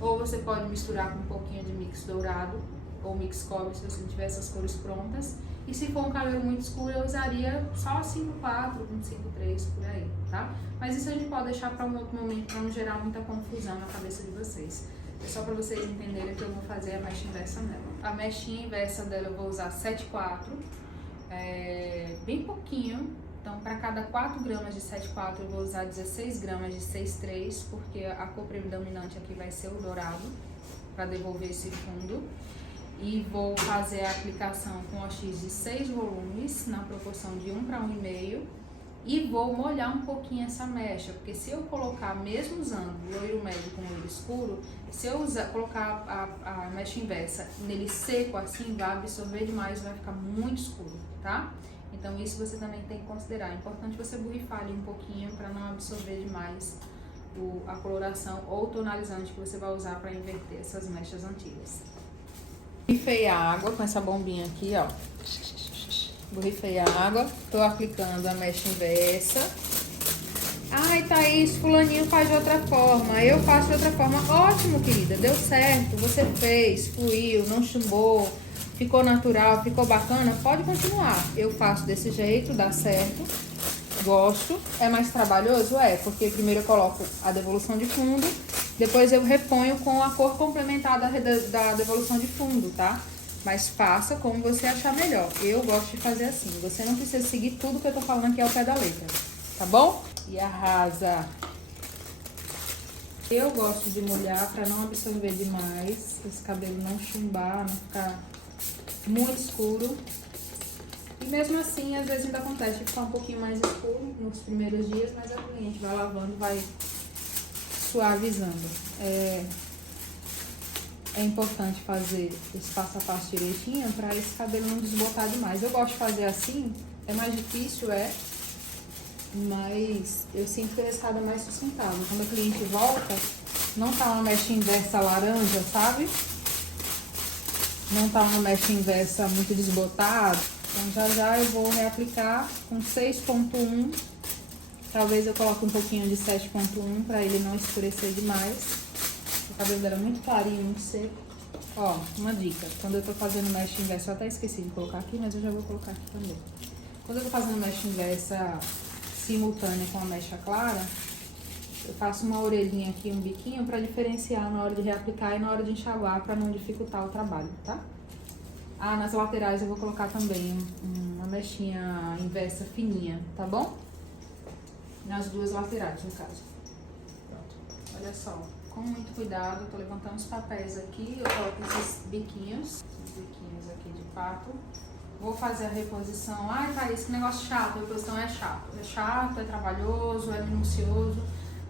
Ou você pode misturar com um pouquinho de mix dourado ou mix cobre, se você não tiver essas cores prontas. E se for um cabelo muito escuro, eu usaria só 5.4 com 5.3 por aí, tá? Mas isso a gente pode deixar para um outro momento, para não gerar muita confusão na cabeça de vocês. É só para vocês entenderem que eu vou fazer a mecha inversa nela. A mechinha inversa dela eu vou usar 7.4, bem pouquinho. Então, para cada 4 gramas de 7.4, eu vou usar 16 gramas de 6.3, porque a cor predominante aqui vai ser o dourado, para devolver esse fundo. E vou fazer a aplicação com OX de 6 volumes, na proporção de 1 para 1,5. E vou molhar um pouquinho essa mecha, porque se eu colocar, mesmo usando loiro médio com loiro escuro, se eu colocar a mecha inversa nele seco assim, vai absorver demais, vai ficar muito escuro, tá? Então isso você também tem que considerar. É importante você borrifar ali um pouquinho para não absorver demais a coloração ou o tonalizante que você vai usar para inverter essas mechas antigas. Borrifei a água com essa bombinha aqui, ó. Borrifei a água, tô aplicando a mecha inversa. Ai, Thaís, fulaninho faz de outra forma, eu faço de outra forma. Ótimo, querida, deu certo, você fez, fluiu, não chumbou, ficou natural, ficou bacana, pode continuar. Eu faço desse jeito, dá certo, gosto. É mais trabalhoso? É, porque primeiro eu coloco a devolução de fundo, depois eu reponho com a cor complementar da devolução de fundo, tá? Mas faça como você achar melhor. Eu gosto de fazer assim. Você não precisa seguir tudo que eu tô falando aqui ao pé da letra, tá bom? E arrasa. Eu gosto de molhar para não absorver demais, esse cabelo não chumbar, não ficar muito escuro. E mesmo assim, às vezes ainda acontece de ficar um pouquinho mais escuro nos primeiros dias, mas a cliente vai lavando, vai suavizando. É importante fazer esse passo a passo direitinho para esse cabelo não desbotar demais. Eu gosto de fazer assim, é mais difícil, mas eu sinto que o resultado é mais sustentável. Quando a cliente volta, não tá uma mecha inversa laranja, sabe? Não tá uma mecha inversa muito desbotada. Então já eu vou reaplicar com 6.1. Talvez eu coloque um pouquinho de 7.1 para ele não escurecer demais. O cabelo dela é muito clarinho, muito seco. Ó, uma dica. Quando eu tô fazendo mecha inversa, eu até esqueci de colocar aqui, mas eu já vou colocar aqui também. Quando eu tô fazendo mecha inversa simultânea com a mecha clara, eu faço uma orelhinha aqui, um biquinho, pra diferenciar na hora de reaplicar e na hora de enxaguar, pra não dificultar o trabalho, tá? Ah, nas laterais eu vou colocar também uma mechinha inversa fininha, tá bom? Nas duas laterais, no caso. Pronto. Olha só. Com muito cuidado, eu tô levantando os papéis aqui, eu coloco esses biquinhos aqui de pato. Vou fazer a reposição. Ai, Thaís, que negócio chato, a reposição é chato. É chato, é trabalhoso, é minucioso,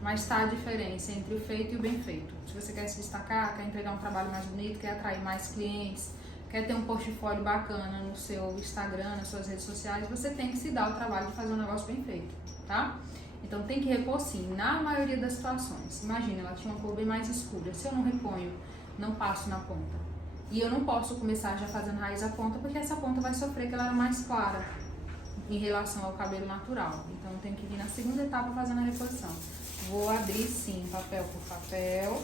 mas tá a diferença entre o feito e o bem feito. Se você quer se destacar, quer entregar um trabalho mais bonito, quer atrair mais clientes, quer ter um portfólio bacana no seu Instagram, nas suas redes sociais, você tem que se dar o trabalho de fazer um negócio bem feito, tá? Então tem que repor sim, na maioria das situações. Imagina, ela tinha uma cor bem mais escura. Se eu não reponho, não passo na ponta. E eu não posso começar já fazendo raiz à ponta, porque essa ponta vai sofrer, que ela era mais clara em relação ao cabelo natural. Então eu tenho que vir na segunda etapa fazendo a reposição. Vou abrir sim, papel por papel.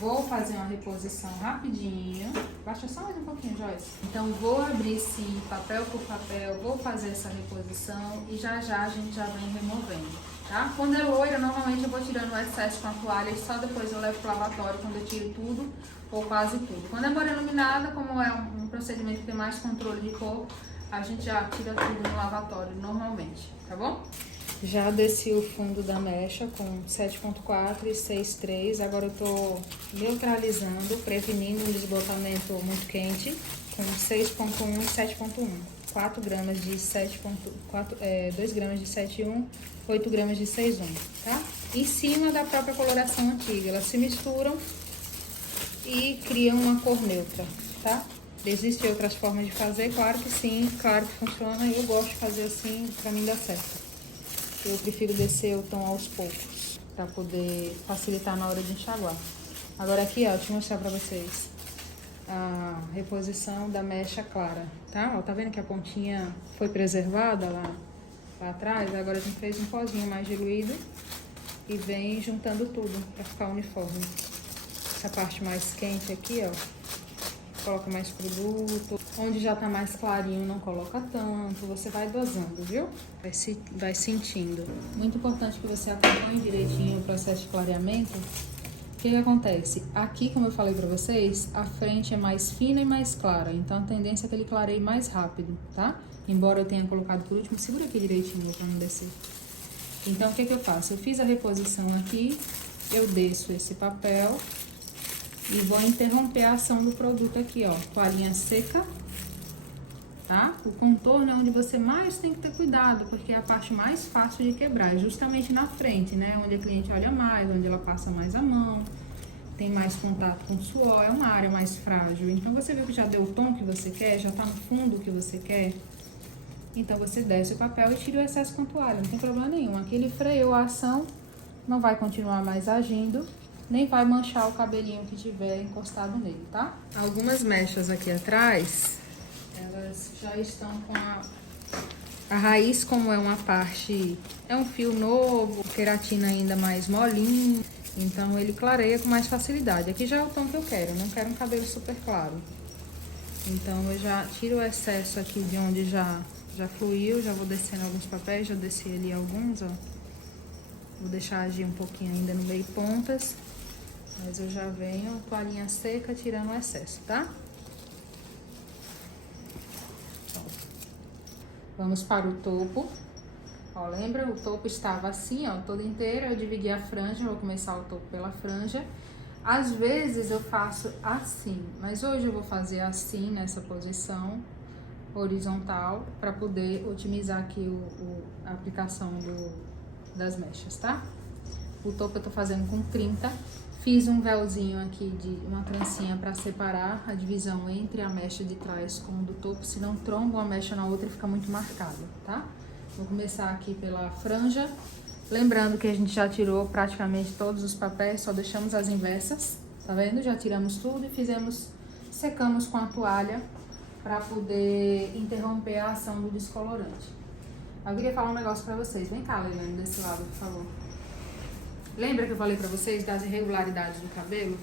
Vou fazer uma reposição rapidinho. Baixa só mais um pouquinho, Joyce. Então vou abrir sim, papel por papel, vou fazer essa reposição e já a gente já vem removendo, tá? Quando é loira, normalmente eu vou tirando o excesso com a toalha e só depois eu levo pro lavatório quando eu tiro tudo ou quase tudo. Quando é morena iluminada, como é um procedimento que tem mais controle de cor, a gente já tira tudo no lavatório normalmente, tá bom? Já desci o fundo da mecha com 7.4 e 6.3. Agora eu tô neutralizando, prevenindo um desbotamento muito quente com 6.1 e 7.1. 4 gramas de 2 gramas de 7.1, 8 gramas de 6.1, tá? Em cima da própria coloração antiga. Elas se misturam e criam uma cor neutra, tá? Existem outras formas de fazer? Claro que sim, claro que funciona. Eu gosto de fazer assim, pra mim dá certo. Eu prefiro descer o tom aos poucos, pra poder facilitar na hora de enxaguar. Agora aqui, ó, deixa eu mostrar pra vocês a reposição da mecha clara, tá? Ó, tá vendo que a pontinha foi preservada lá atrás? Agora a gente fez um pozinho mais diluído e vem juntando tudo pra ficar uniforme. Essa parte mais quente aqui, ó, coloca mais produto. Onde já tá mais clarinho, não coloca tanto. Você vai dosando, viu? Vai sentindo. Muito importante que você acompanhe direitinho o processo de clareamento. O que acontece? Aqui, como eu falei pra vocês, a frente é mais fina e mais clara. Então, a tendência é que ele clareie mais rápido, tá? Embora eu tenha colocado por último, segura aqui direitinho pra não descer. Então, o que eu faço? Eu fiz a reposição aqui, eu desço esse papel E vou interromper a ação do produto aqui, ó, com a linha seca, tá? O contorno é onde você mais tem que ter cuidado, porque é a parte mais fácil de quebrar, justamente na frente, né? Onde a cliente olha mais, onde ela passa mais a mão, tem mais contato com o suor, é uma área mais frágil. Então, você viu que já deu o tom que você quer, já tá no fundo que você quer? Então, você desce o papel e tira o excesso com a toalha, não tem problema nenhum. Aqui ele freou a ação, não vai continuar mais agindo, nem vai manchar o cabelinho que tiver encostado nele, tá? Algumas mechas aqui atrás, elas já estão com a raiz, como é uma parte, é um fio novo, queratina ainda mais molinho, então ele clareia com mais facilidade. Aqui já é o tom que eu quero, não quero um cabelo super claro. Então eu já tiro o excesso aqui de onde já fluiu, já vou descendo alguns papéis, já desci ali alguns, ó. Vou deixar agir um pouquinho ainda no meio pontas. Mas eu já venho toalhinha seca tirando o excesso, tá? Vamos para o topo. Ó, lembra? O topo estava assim, ó, todo inteiro. Eu dividi a franja, vou começar o topo pela franja. Às vezes eu faço assim, mas hoje eu vou fazer assim, nessa posição horizontal, para poder otimizar aqui a aplicação das mechas, tá? O topo eu tô fazendo com 30. Fiz um véuzinho aqui de uma trancinha para separar a divisão entre a mecha de trás com o do topo, senão tromba uma mecha na outra e fica muito marcada, tá? Vou começar aqui pela franja. Lembrando que a gente já tirou praticamente todos os papéis, só deixamos as inversas, tá vendo? Já tiramos tudo e secamos com a toalha para poder interromper a ação do descolorante. Eu queria falar um negócio para vocês. Vem cá, Leilane, desse lado, por favor. Lembra que eu falei pra vocês das irregularidades do cabelo?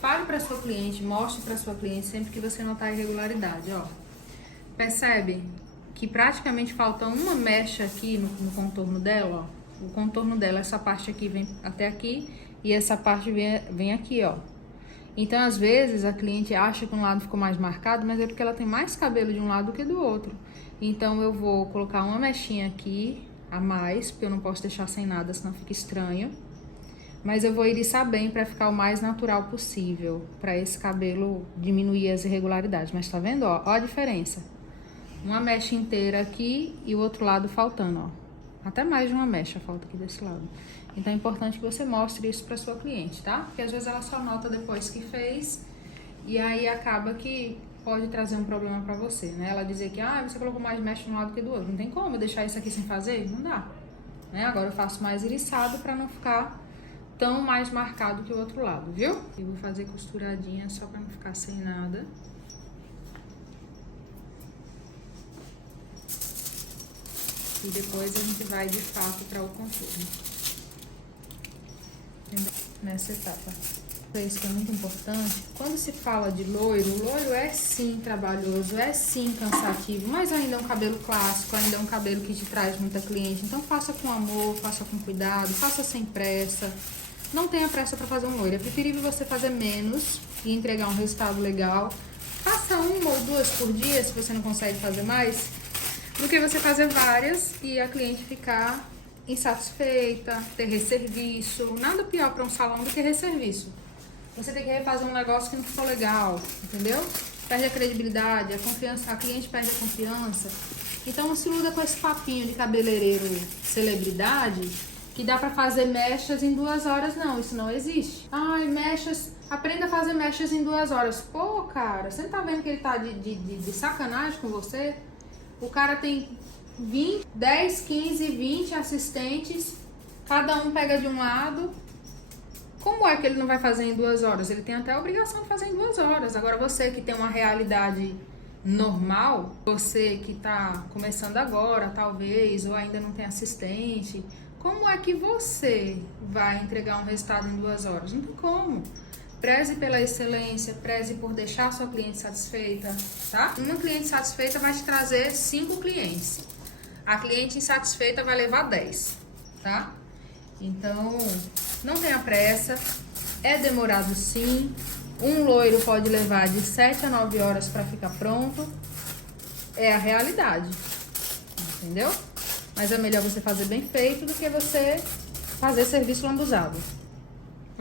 Fale pra sua cliente, mostre pra sua cliente sempre que você notar irregularidade, ó. Percebe que praticamente falta uma mecha aqui no contorno dela, ó. O contorno dela, essa parte aqui vem até aqui e essa parte vem aqui, ó. Então, às vezes, a cliente acha que um lado ficou mais marcado, mas é porque ela tem mais cabelo de um lado do que do outro. Então, eu vou colocar uma mechinha aqui a mais, porque eu não posso deixar sem nada, senão fica estranho. Mas eu vou iriçar bem para ficar o mais natural possível, para esse cabelo diminuir as irregularidades. Mas tá vendo, ó? Ó a diferença. Uma mecha inteira aqui e o outro lado faltando, ó. Até mais de uma mecha falta aqui desse lado. Então é importante que você mostre isso para sua cliente, tá? Porque às vezes ela só nota depois que fez e aí acaba que pode trazer um problema para você, né? Ela dizer que, você colocou mais mecha de um lado que do outro. Não tem como eu deixar isso aqui sem fazer? Não dá. Né? Agora eu faço mais iriçado para não ficar tão mais marcado que o outro lado, viu? E vou fazer costuradinha só pra não ficar sem nada. E depois a gente vai de fato para o contorno. Nessa etapa. Isso que é muito importante. Quando se fala de loiro, o loiro é sim trabalhoso, é sim cansativo, mas ainda é um cabelo clássico, ainda é um cabelo que te traz muita cliente. Então faça com amor, faça com cuidado, faça sem pressa. Não tenha pressa para fazer um loiro. É preferível você fazer menos e entregar um resultado legal. Faça uma ou duas por dia, se você não consegue fazer mais, do que você fazer várias e a cliente ficar insatisfeita, ter resserviço. Nada pior para um salão do que resserviço. Você tem que refazer um negócio que não ficou legal, entendeu? Perde a credibilidade, a confiança, a cliente perde a confiança. Então não se iluda com esse papinho de cabeleireiro celebridade, que dá pra fazer mechas em 2 horas. Não, isso não existe. Ai, mechas, aprenda a fazer mechas em 2 horas. Pô, cara, você não tá vendo que ele tá de sacanagem com você? O cara tem 10, 15, 20 assistentes, cada um pega de um lado. Como é que ele não vai fazer em 2 horas? Ele tem até a obrigação de fazer em 2 horas. Agora você que tem uma realidade normal, você que tá começando agora, talvez, ou ainda não tem assistente, como é que você vai entregar um resultado em 2 horas? Não tem como. Preze pela excelência, preze por deixar sua cliente satisfeita, tá? Uma cliente satisfeita vai te trazer 5 clientes. A cliente insatisfeita vai levar 10, tá? Então, não tenha pressa, é demorado sim. Um loiro pode levar de 7 a 9 horas para ficar pronto. É a realidade, entendeu? Mas é melhor você fazer bem feito do que você fazer serviço lambuzado.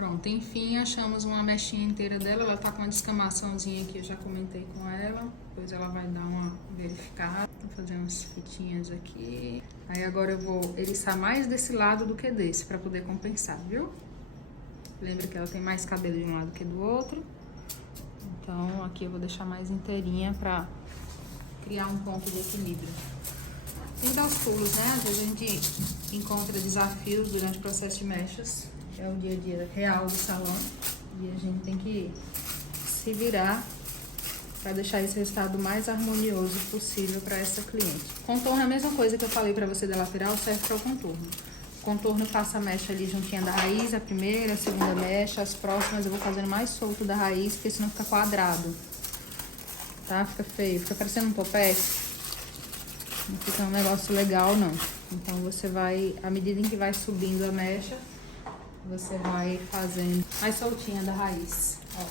Pronto, enfim, achamos uma mechinha inteira dela. Ela tá com uma descamaçãozinha aqui, eu já comentei com ela. Depois ela vai dar uma verificada. Vou fazer umas fitinhas aqui. Aí agora eu vou eriçar mais desse lado do que desse, pra poder compensar, viu? Lembra que ela tem mais cabelo de um lado que do outro. Então aqui eu vou deixar mais inteirinha pra criar um ponto de equilíbrio. Tem que dar os pulos, né? Às vezes a gente encontra desafios durante o processo de mechas. É o dia a dia real do salão. E a gente tem que se virar para deixar esse resultado mais harmonioso possível para essa cliente. Contorno é a mesma coisa que eu falei para você da lateral, serve para o contorno. O contorno eu faço a mecha ali juntinha da raiz, a primeira, a segunda mecha, as próximas eu vou fazendo mais solto da raiz, porque senão fica quadrado. Tá? Fica feio, fica parecendo um topete. Não fica um negócio legal, não. Então você vai, à medida em que vai subindo a mecha, você vai fazendo mais soltinha da raiz. Ó,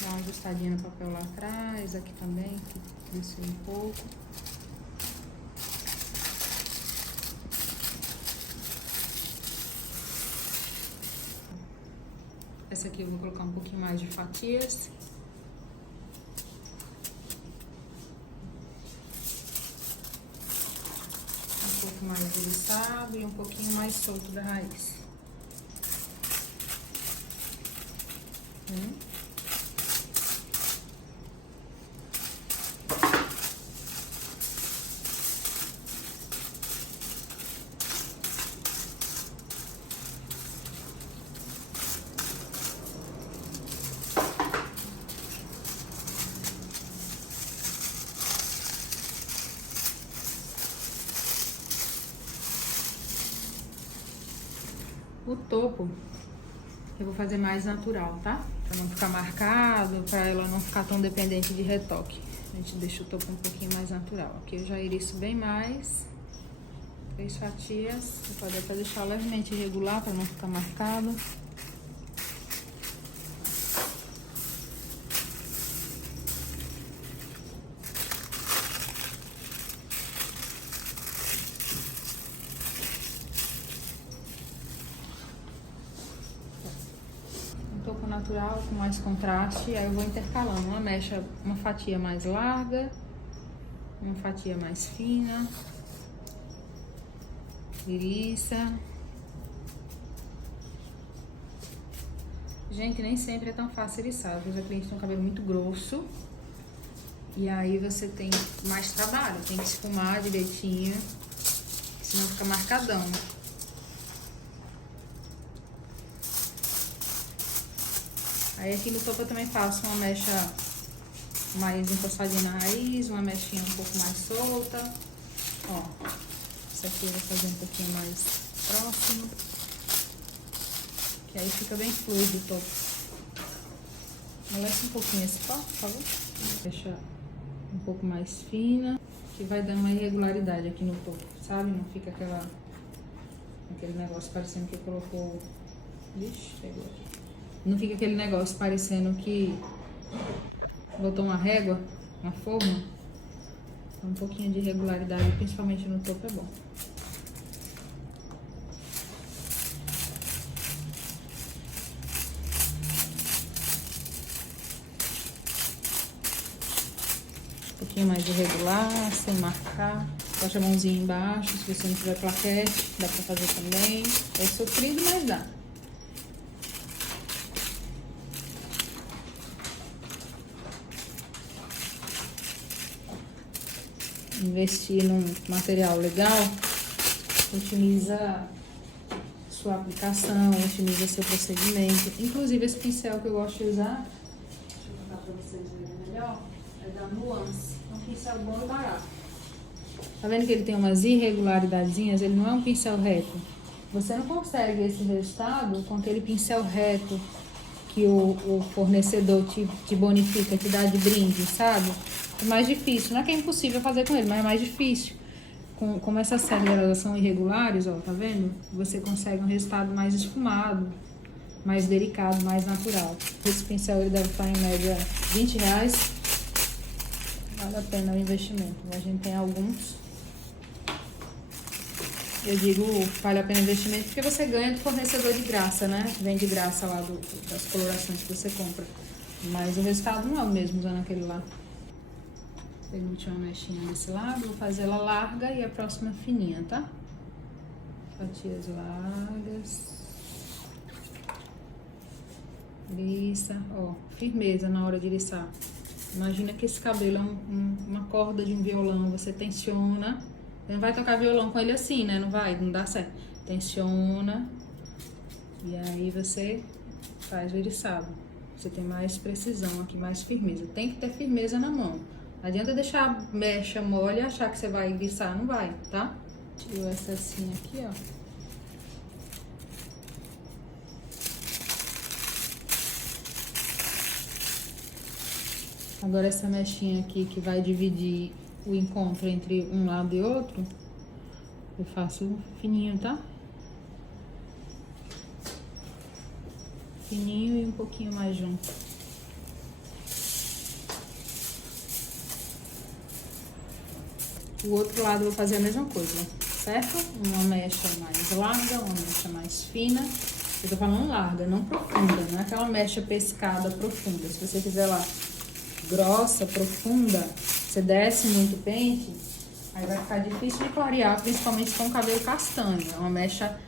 dá uma ajustadinha no papel lá atrás, aqui também, que desceu um pouco. Essa aqui eu vou colocar um pouquinho mais de fatias. Um pouco mais eriçado e um pouquinho mais solto da raiz. O topo eu vou fazer mais natural, tá? Pra não ficar marcado, pra ela não ficar tão dependente de retoque. A gente deixa o topo um pouquinho mais natural. Aqui eu já eriço bem mais. 3 fatias. Você pode até deixar levemente irregular pra não ficar marcado. Topo natural com mais contraste, aí eu vou intercalando uma mecha, uma fatia mais larga, uma fatia mais fina, iriça. Gente, nem sempre é tão fácil iriçar, às vezes a cliente tem um cabelo muito grosso e aí você tem mais trabalho, tem que esfumar direitinho, senão fica marcadão. Aí aqui no topo eu também faço uma mecha mais encostadinha na raiz, uma mechinha um pouco mais solta. Ó, essa aqui eu vou fazer um pouquinho mais próximo. Que aí fica bem fluido o topo. Amolece um pouquinho esse pó, por favor. Deixa um pouco mais fina, que vai dando uma irregularidade aqui no topo, sabe? Não fica aquele negócio parecendo que colocou... Ixi, pegou aqui. Não fica aquele negócio parecendo que botou uma régua, uma forma. Um pouquinho de irregularidade, principalmente no topo, é bom. Um pouquinho mais irregular, sem marcar. Baixa a mãozinha embaixo, se você não tiver plaquete, dá pra fazer também. É sofrido, mas dá. Investir num material legal, otimiza sua aplicação, otimiza seu procedimento. Inclusive esse pincel que eu gosto de usar, deixa eu botar pra vocês verem melhor, é da Nuance. É um pincel bom e barato. Tá vendo que ele tem umas irregularidadezinhas? Ele não é um pincel reto. Você não consegue esse resultado com aquele pincel reto que o fornecedor te bonifica, te dá de brinde, sabe? É mais difícil. Não é que é impossível fazer com ele, mas é mais difícil. Como essas células são irregulares, ó, tá vendo? Você consegue um resultado mais esfumado, mais delicado, mais natural. Esse pincel ele deve estar em média R$20. Vale a pena o investimento. A gente tem alguns. Eu digo vale a pena o investimento porque você ganha do fornecedor de graça, né? Vem de graça lá das colorações que você compra. Mas o resultado não é o mesmo usando aquele lá. Peguei a última mechinha desse lado, vou fazer ela larga e a próxima fininha, tá? Fatias largas. Liça, ó, firmeza na hora de liçar. Imagina que esse cabelo é uma corda de um violão, você tensiona. Você não vai tocar violão com ele assim, né? Não vai, não dá certo. Tensiona. E aí você faz o eriçado. Você tem mais precisão aqui, mais firmeza. Tem que ter firmeza na mão. Não adianta deixar a mecha mole e achar que você vai eriçar, não vai, tá? Tiro essa assim aqui, ó. Agora essa mechinha aqui que vai dividir o encontro entre um lado e outro, eu faço fininho, tá? Fininho e um pouquinho mais junto. O outro lado eu vou fazer a mesma coisa, certo? Uma mecha mais larga, uma mecha mais fina. Eu tô falando larga, não profunda, não é aquela mecha pescada profunda. Se você fizer lá grossa, profunda, você desce muito pente, aí vai ficar difícil de clarear, principalmente com o cabelo castanho. É uma mecha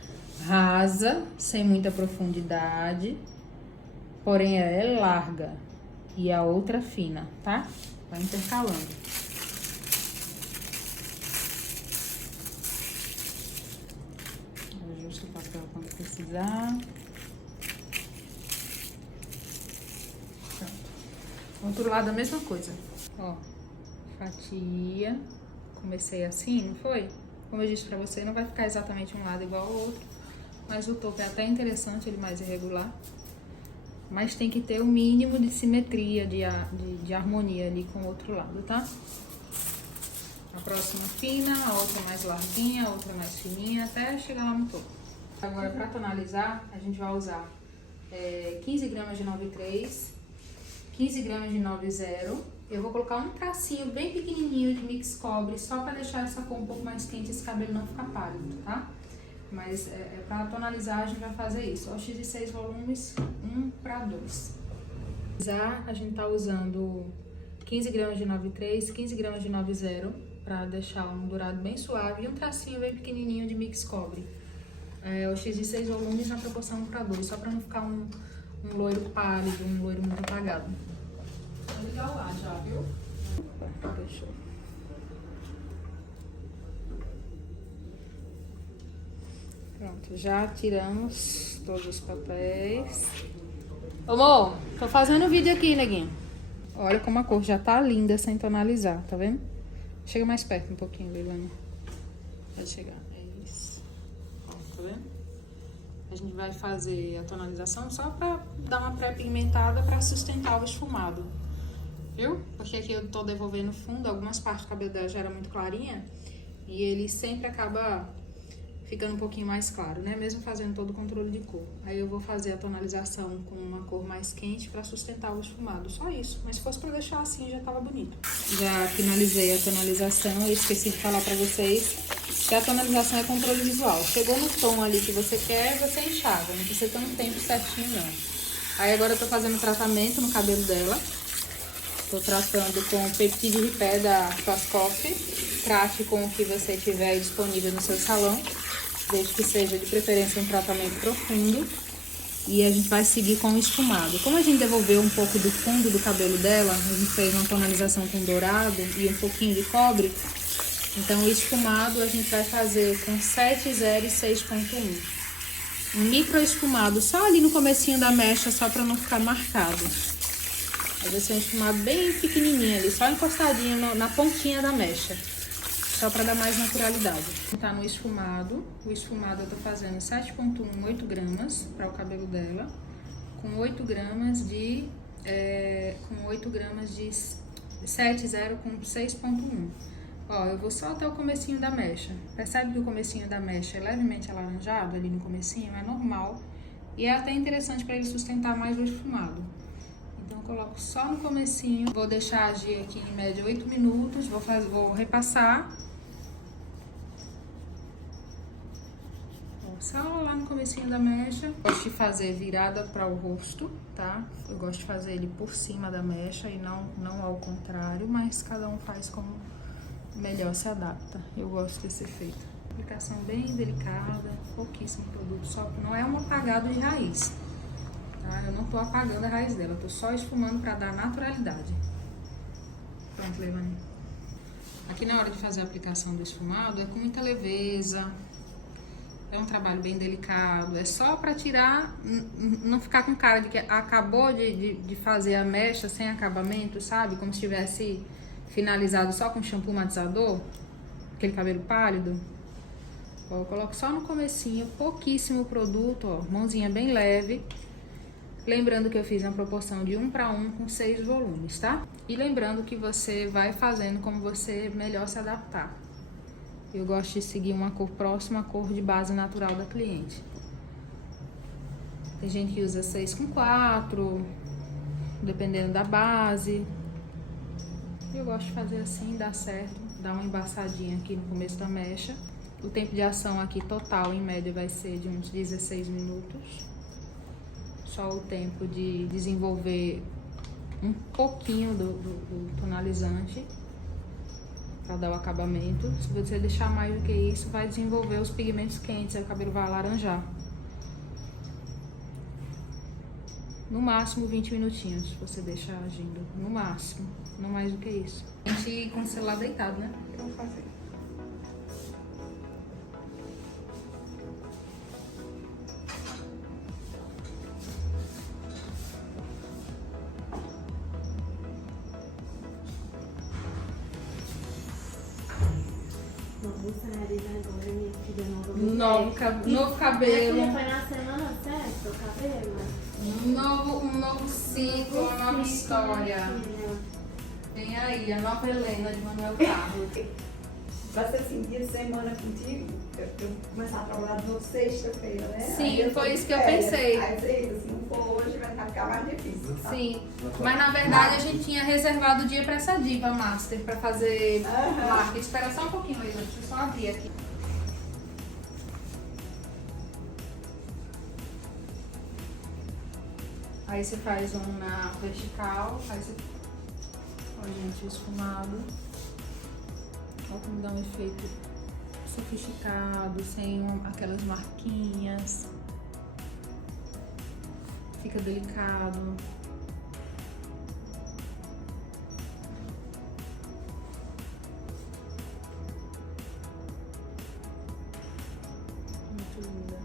rasa, sem muita profundidade, porém ela é larga e a outra fina, tá? Vai intercalando. Ajusta o papel quando precisar. Outro lado a mesma coisa, ó, fatia, comecei assim, não foi? Como eu disse pra você, não vai ficar exatamente um lado igual ao outro, mas o topo é até interessante, ele mais irregular, mas tem que ter o mínimo de simetria, de harmonia ali com o outro lado, tá? A próxima fina, a outra mais larguinha, a outra mais fininha, até chegar lá no topo. Agora, pra tonalizar, a gente vai usar 15 gramas de 9,3, 15 gramas de 9,0. Eu vou colocar um tracinho bem pequenininho de mix cobre, só para deixar essa cor um pouco mais quente e esse cabelo não ficar pálido, tá? Mas para tonalizar a gente vai fazer isso. OX de 6 volumes, 1 para 2. A gente tá usando 15 gramas de 9,3, 15 gramas de 9,0 para deixar um dourado bem suave e um tracinho bem pequenininho de mix cobre. OX de 6 volumes na proporção 1 para 2, só para não ficar um loiro pálido, um loiro muito apagado. Vou ligar lá já, viu? Opa, deixou. Pronto, já tiramos todos os papéis. Amor, tô fazendo vídeo aqui, neguinho. Olha como a cor já tá linda sem tonalizar, tá vendo? Chega mais perto um pouquinho, Leilani. Pode chegar, é isso. Ó, tá vendo? A gente vai fazer a tonalização só pra dar uma pré-pigmentada pra sustentar o esfumado. Viu? Porque aqui eu tô devolvendo fundo, algumas partes do cabelo dela já era muito clarinha e ele sempre acaba ficando um pouquinho mais claro, né? Mesmo fazendo todo o controle de cor. Aí eu vou fazer a tonalização com uma cor mais quente pra sustentar o esfumado. Só isso. Mas se fosse pra deixar assim, já tava bonito. Já finalizei a tonalização e esqueci de falar pra vocês que a tonalização é controle visual. Chegou no tom ali que você quer, você enxaga. Não precisa ter um tempo certinho, não. Aí agora eu tô fazendo tratamento no cabelo dela. Tô tratando com o Peptide Repair da Schwarzkopf. Trate com o que você tiver disponível no seu salão, desde que seja de preferência um tratamento profundo. E a gente vai seguir com o esfumado. Como a gente devolveu um pouco do fundo do cabelo dela, a gente fez uma tonalização com dourado e um pouquinho de cobre. Então o esfumado a gente vai fazer com 7,0 e 6,1. Um micro esfumado só ali no comecinho da mecha, só para não ficar marcado. Vai ser um esfumado bem pequenininho ali, só encostadinho na pontinha da mecha. Só para dar mais naturalidade. Tá no esfumado. O esfumado eu tô fazendo 7,1, 8 gramas para o cabelo dela. Com 8 gramas de... com 8 gramas de 7,0 com 6,1. Ó, eu vou só até o comecinho da mecha. Percebe que o comecinho da mecha é levemente alaranjado ali no comecinho? É normal. E é até interessante para ele sustentar mais o esfumado. Então, eu coloco só no comecinho. Vou deixar agir aqui em média 8 minutos. Vou repassar. Só lá no comecinho da mecha. Gosto de fazer virada para o rosto, tá? Eu gosto de fazer ele por cima da mecha e não ao contrário, mas cada um faz como melhor se adapta. Eu gosto desse efeito. Aplicação bem delicada, pouquíssimo produto, só não é um apagado de raiz, tá? Eu não tô apagando a raiz dela, tô só esfumando para dar naturalidade. Pronto, Leivane. Aqui na hora de fazer a aplicação do esfumado é com muita leveza, é um trabalho bem delicado, é só para tirar, não ficar com cara de que acabou de fazer a mecha sem acabamento, sabe? Como se tivesse finalizado só com shampoo matizador, aquele cabelo pálido. Ó, eu coloco só no comecinho, pouquíssimo produto, ó, mãozinha bem leve. Lembrando que eu fiz uma proporção de 1:1 com 6 volumes, tá? E lembrando que você vai fazendo como você melhor se adaptar. Eu gosto de seguir uma cor próxima à cor de base natural da cliente. Tem gente que usa 6:4, dependendo da base. Eu gosto de fazer assim, dá certo. Dá uma embaçadinha aqui no começo da mecha. O tempo de ação aqui total, em média, vai ser de uns 16 minutos. Só o tempo de desenvolver um pouquinho do tonalizante para dar o acabamento. Se você deixar mais do que isso, vai desenvolver os pigmentos quentes, aí o cabelo vai alaranjar. No máximo 20 minutinhos você deixa agindo, no máximo, não mais do que isso. A gente com o celular deitado, né? O que eu vou fazer? Novo cabelo. Foi na semana certa o cabelo? Um novo ciclo, uma nova história. Vem aí, a nova Helena de Manuel Carlos. Vai ser assim, dia de semana contigo, eu começar a trabalhar de novo sexta-feira, né? Sim, foi isso que eu pensei. Aí você, se não for hoje, vai ficar mais difícil. Tá? Sim, mas na verdade a gente tinha reservado o dia pra essa diva master, pra fazer marketing. Espera só um pouquinho aí, deixa eu só abrir aqui. Aí você faz um na vertical, aí você... Ó, gente, o esfumado. Olha como dá um efeito sofisticado, sem aquelas marquinhas. Fica delicado. Muito lindo.